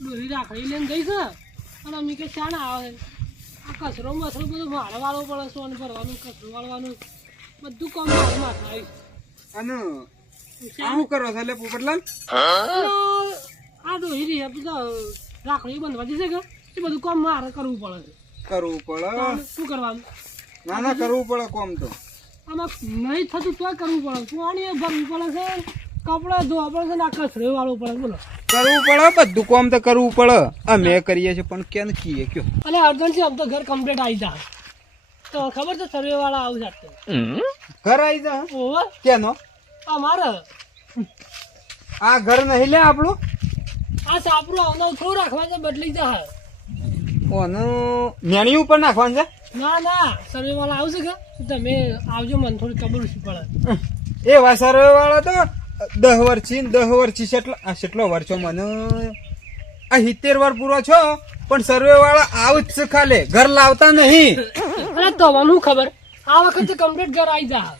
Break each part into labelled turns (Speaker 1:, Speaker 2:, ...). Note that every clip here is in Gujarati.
Speaker 1: ડોરી રાખડી લઈને ગઈ છે. અને અમે કે શાણ આવે. આ કચરો મસરો બધું મારે વાળવો પડે સોન ભરવાનું કચરો વાળવાનું. બધું કામ મારે માથે આવી
Speaker 2: અને શું કરો છો એટલે પોપટલાલ?
Speaker 1: આ દોરી રહી બધા રાખડી બંધવા જશે કે? એ બધું કામ મારે કરવું પડે છે.
Speaker 2: કરવું પડે?
Speaker 1: શું કરવાનું?
Speaker 2: ના ના કરવું પડે કોમ તો.
Speaker 1: આમાં નહીં થતું તોય કરવું પડે. પાણી ભરવું પડે છે. કપડાં ધોવા પડે ને આ કચરો વાળું પડે બોલો.
Speaker 2: કરવું પડે બધું કોમ તો કરવું પડે. અમે કરીએ છીએ પણ કેમ કીએ કયો?
Speaker 1: અને અર્જન્ટ છે આમ તો ઘર કમ્પ્લીટ આવી જાય તો ખબર છે સર્વે વાળા આવું જાતે?
Speaker 2: ઘર આવી જાય
Speaker 1: ઓવર
Speaker 2: કેનો?
Speaker 1: અમારે
Speaker 2: આ ઘર નહીં લે આપણું?
Speaker 1: આ સાપરું આવનાર થોડું રાખવા છે બદલી જાય
Speaker 2: ઓનું મેણી ઉપર નાખવાનું છે?
Speaker 1: ના ના સર્વે વાળા આવશે કે? તમે આવજો મને થોડી ખબર પડે.
Speaker 2: એ વા સર્વે વાળા તો દહ વર્ષથી દસ દહ વર્ષથી કેટલો આ કેટલો વર્ષો મને? આ સિત્તેર વાર પૂરો છો પણ સર્વે વાળા આવું જ છે ખાલી. ઘર લાવતા નહીં.
Speaker 1: અરે તો શું ખબર? આ વખતે કમ્પ્લીટ ઘર આવી જા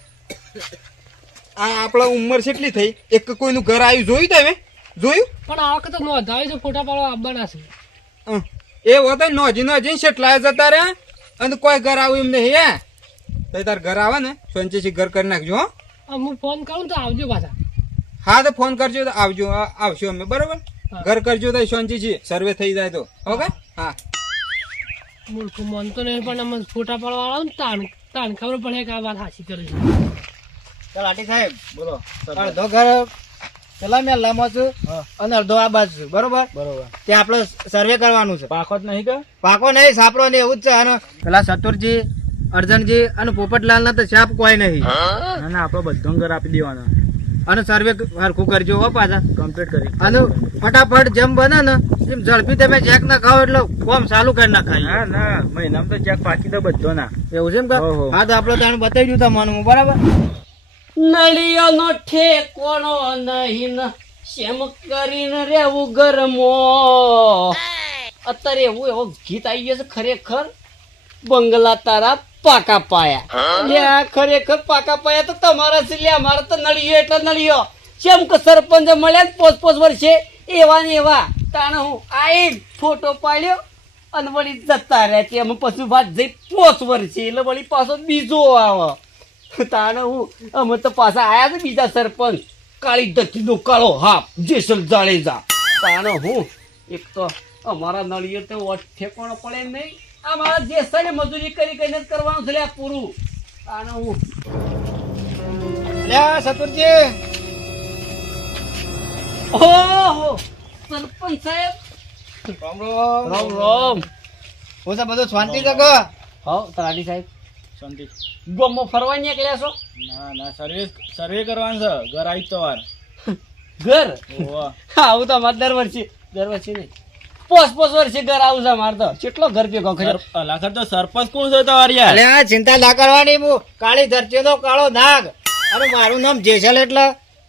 Speaker 2: આ આપણા ઉંમર કેટલી થઈ? એક કોઈનું ઘર આવ્યું જોયું તમે? જોયું?
Speaker 1: પણ આ વખતે નોંધાવી છે ફોટા પાડવા આવવાના છે.
Speaker 2: એ હોતા નોંધી નોંધી કેટલા જતા રહ્યા અને કોઈ ઘર આવ્યું એમ નહીં હે? તો તાર ઘર આવે ને સંચેસી ઘર કરી નાખજો હો.
Speaker 1: હું ફોન કરું તો આવજો પાછા.
Speaker 2: હા તો ફોન કરજો તો આવજો આવશું અમે બરોબર? ઘર કરજો તો શાંતિથી સર્વે થઈ જાય તો ઓકે? હા.
Speaker 1: મૂર્ખ મન તો નહીં પણ અમે ફોટા પાડવા વાળા ને તાણ તાણ ખબર પડે કે આ વાત હાસી કરે છે.
Speaker 3: તલાટી સાહેબ
Speaker 2: બોલો.
Speaker 3: અડધો ઘર પેલા મેલામાં છું અને અડધો આ બાજુ છું બરોબર?
Speaker 2: બરોબર.
Speaker 3: ત્યાં આપણે સર્વે કરવાનું છે.
Speaker 2: પાકો જ નહીં કે?
Speaker 3: પાકો નહીં સાપરો નહીં એવું જ છે. અને પેલા સતુરજી અર્જનજી અને પોપટલાલ ના તો છાપ કોઈ નહીં.
Speaker 2: અને ના આપણો બધો ઘર આપી દેવાનો.
Speaker 3: અને સર્વે સરખું કરજો હો પાછા.
Speaker 2: કમ્પ્લીટ કરી.
Speaker 3: અને ફટાફટ જેમ બને ને એમ ઝડપી તમે ચેક ના ખાવ એટલે કોમ ચાલુ કરી નાખાય.
Speaker 2: ના ના મહિનામાં તો ચેક પાકી દો બધો ના.
Speaker 3: એવું છે એમ કે? હા તો આપણે ત્યાં બતાવી દઉં તમારું બરાબર?
Speaker 1: નળિયાનો ઠેકોણો નહીં ન શેમ કરીને રેવું ગરમો અત્યારે એવું એવો ગીત આવી ગયો છે ખરેખર. બંગલા તારા પાકા પાયા. લે આ ખરેખર પાકા પાયા તો તમારા છે લે અમારે તો નળિયો એટલે નળિયો કેમ કે સરપંચ મળ્યા ને પોચ પોચ વર્ષે એવા ને એવા. તાણે હું આ ફોટો પાડ્યો અને વળી જતા રહ્યા છે. અમે પશુ ભાત જઈ પોચ વર્ષે એટલે વળી પાછો બીજો આવો. તાણે હું અમે તો પાછા આવ્યા છે બીજા સરપંચ. કાળી દત્તીનો કાળો હાપ જેસલ જાડેજા. તાણે હું એક તો અમારા નળિયો તો વટ પણ પડે નહીં. અમારા જેસલે મજૂરી કરી કરીને જ કરવાનું છે આ પૂરું. તાણે હું.
Speaker 3: સતુરજી.
Speaker 1: ઓહો સરપંચ સાહેબ.
Speaker 3: રામ રામ.
Speaker 1: રામ રામ.
Speaker 3: હું તો બધું શાંતિ જગો કે?
Speaker 1: હા તલાટી સાહેબ.
Speaker 2: શાંતિ.
Speaker 1: ગોમમાં ફરવા નીકળ્યા છો?
Speaker 2: ના ના સર્વે સર્વે કરવાનું છે. ઘર આવી તો વાર
Speaker 1: ઘર?
Speaker 2: ઓહો.
Speaker 1: આવું તો અમારે દર વર્ષે દર વર્ષે નહીં. પોસ પોસ વર્ષે ઘર આવું છે અમારે તો. કેટલો ઘર ભેગો ખબર
Speaker 2: લાખર તો સરપંચ કોણ છે તમારી યાર?
Speaker 3: અલે આ ચિંતા ના કરવાની હું કાળી ધરતી નો કાળો નાગ. અને મારું નામ જેસલ એટલે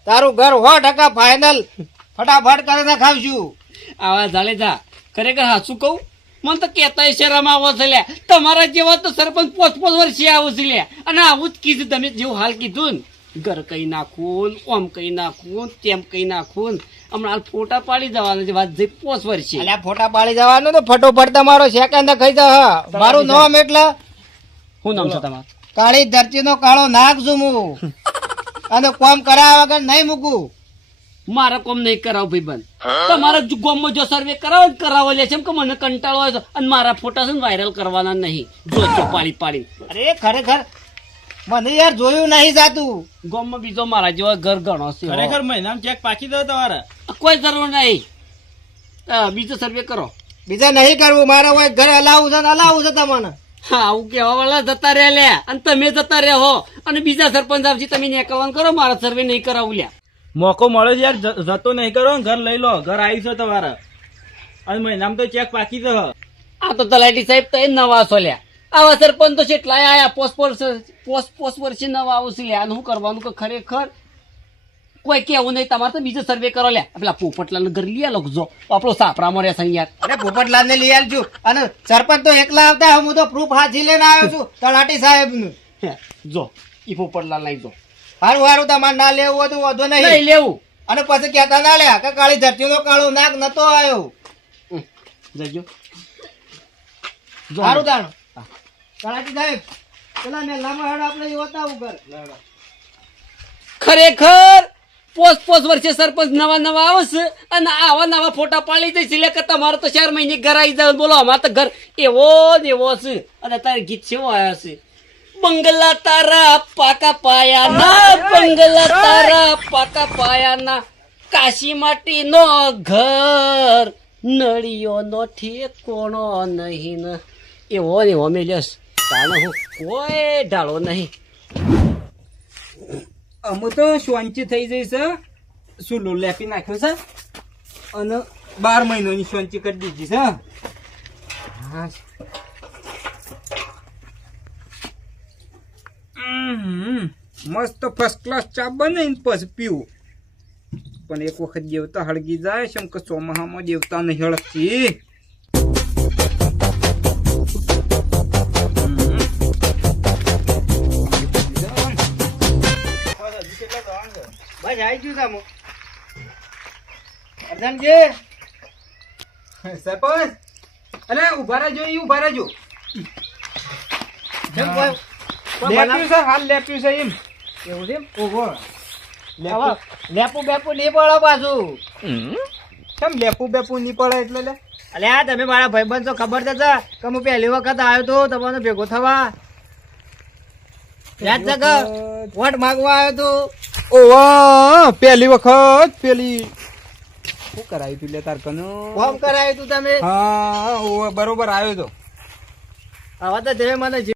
Speaker 3: તારું ઘર સો ટકા ફાઇનલ ફટાફટ કરીને નાખાવશું
Speaker 1: આવા ચાલે જા. ખરેખર હાચું કહું? મને તો કેતા શરમ આવો છે લ્યા તમારા જેવા તો સરપંચ પોચ પોચ વર્ષે આવું છે લ્યા અને આવું જ કીધું તમે જેવું હાલ કીધું ને. ઘર કઈ નાખું ઓમ કઈ નાખું તેમ કઈ નાખું. હમણાં હાલ ફોટા પાડી જવાના છે વાત જઈ પોચ વર્ષે.
Speaker 3: એટલે ફોટા પાડી જવાનું તો ફટોફટ તમારો સેકન્ડ ખાઈ જા મારું નામ? એટલે?
Speaker 1: શું નામ છે તમારું?
Speaker 3: કાળી ધરતી નો કાળો નાક છું હું. અને કોમ કરાવ્યા વગર નહીં મૂકું.
Speaker 1: મારે કોમ નહીં કરાવ ભાઈ તમારે જો ગામમાં જો સર્વે કરાવો કરાવો લે છે એમ કે મને કંટાળો અને મારા ફોટા છે વાયરલ કરવાના નહીં. જો પાડી પાડી.
Speaker 3: અરે ખરેખર મને યાર જોયું નહીં જાતું.
Speaker 1: ગામમાં બીજો મારા જેવા ઘર ગણો છે.
Speaker 2: ખરેખર મહિનામાં ચેક પાકી દો તમારે.
Speaker 1: કોઈ જરૂર નહીં. હા, બીજો સર્વે કરો.
Speaker 3: બીજા નહીં કરવું મારે હોય ઘર હલાવું છે ને હલાવું છે તમને.
Speaker 1: હા આવું કેવા વાળા જતા રહ્યા લે. અને તમે જતા રહ્યા હો. અને બીજા સરપંચ આવશે તમે નીકળવાનું કરો મારા સર્વે નહીં કરાવું લ્યા.
Speaker 2: મોકો મળે છે યાર જતો નહીં કરો ઘર લઈ લો ઘર આવી છો તમારે. અને મહિનામાં તો ચેક પાકી દો.
Speaker 1: આ તો તલાટી સાહેબ તો એ નવા છો લ્યા. આવા સરપંચ તો કેટલાય આયા પોસ પોસ્ટ પોસ પોસ વર્ષે નવા આવશે. લે આનું શું કરવાનું કે ખરેખર કોઈ કેવું નહીં તમારે તો બીજો સર્વે કરો. લ્યા પેલા પોપટલાલ ઘર લઈ આલો જો. આપણો સાપરામાં રહેશે યાર
Speaker 3: અરે પોપટલાલ ને લઈ આવજો અને સરપંચ તો એકલા આવતા હું તો પ્રૂફ હાથી લઈને આવ્યો છું તલાટી
Speaker 1: સાહેબનું જો ઈ પોપટલાલ લઈ જો
Speaker 3: હારું હારું તમારે ના લેવું હોય તો
Speaker 1: નહીં. લેવું.
Speaker 3: અને પછી કહેતા ના લ્યા કે કાળી ધરતી નો કાળો નાક નતો આવ્યો.
Speaker 1: જજો. જો.
Speaker 3: સારું તાણ. તળાટી સાહેબ પેલા મેલામાં હેડ આપણે બતાવું કર
Speaker 1: ખરેખર પોસ પોસ વર્ષે સરપંચ નવા નવા આવશે અને આવા નવા ફોટા પાડી દઈશ એટલે કે તમારે તો ચાર મહિને ઘર આવી જાય બોલો અમારે તો ઘર એવો ને એવો છે. અને તારે ગીત કેવો આવ્યા છે. બંગલા તારા પાકા પાયાના બંગલા તારા પાકા પાયાના. કાશી માટીનો ઘર નળીઓનો ઠેકોણો નહીં ને એવો ને એવો મેલ્યો છે. હું કોઈ ઢાળો નહીં.
Speaker 2: અમે તો શોંચી થઈ જઈશ સુલો લેપી નાખ્યો છે? અને બાર મહિનાની શોંચી કરી દીધી છે. હા. મસ્ત ફર્સ્ટ ક્લાસ ચા બનાવીને પછી પીવું. પણ એક વખત દેવતા હળગી જાય છે કે ચોમાહામાં દેવતા નહીં હળગતી.
Speaker 3: બસ આવી ગયું સામુ અર્જનજી
Speaker 2: સરપંચ અરે ઊભા રહેજો ઈ ઊભા રહેજો.
Speaker 3: કેમ કોઈ કોઈ
Speaker 2: લેપ્યું છે? હાલ લેપ્યું છે એમ.
Speaker 3: એવું છે
Speaker 2: ઓહો.
Speaker 3: હવે લેપુ. બેપુ નહીં પડો પાછું.
Speaker 2: કેમ લેપુ બેપુ નહીં પડે એટલે લે?
Speaker 3: અલે આ તમે મારા ભાઈબંધ તો ખબર છે કે હું પહેલી વખત આવ્યો તો તમારો ભેગો થવા. યાદ છે વોટ માગવા આવ્યો તો?
Speaker 2: ઓવા પહેલી વખત પેલી શું કરાયું તું લે તાર કનું?
Speaker 3: ફોર્મ કરાયું તું તમે?
Speaker 2: હા ઓવા બરોબર આવ્યો તો.
Speaker 3: આવા તો તમે મને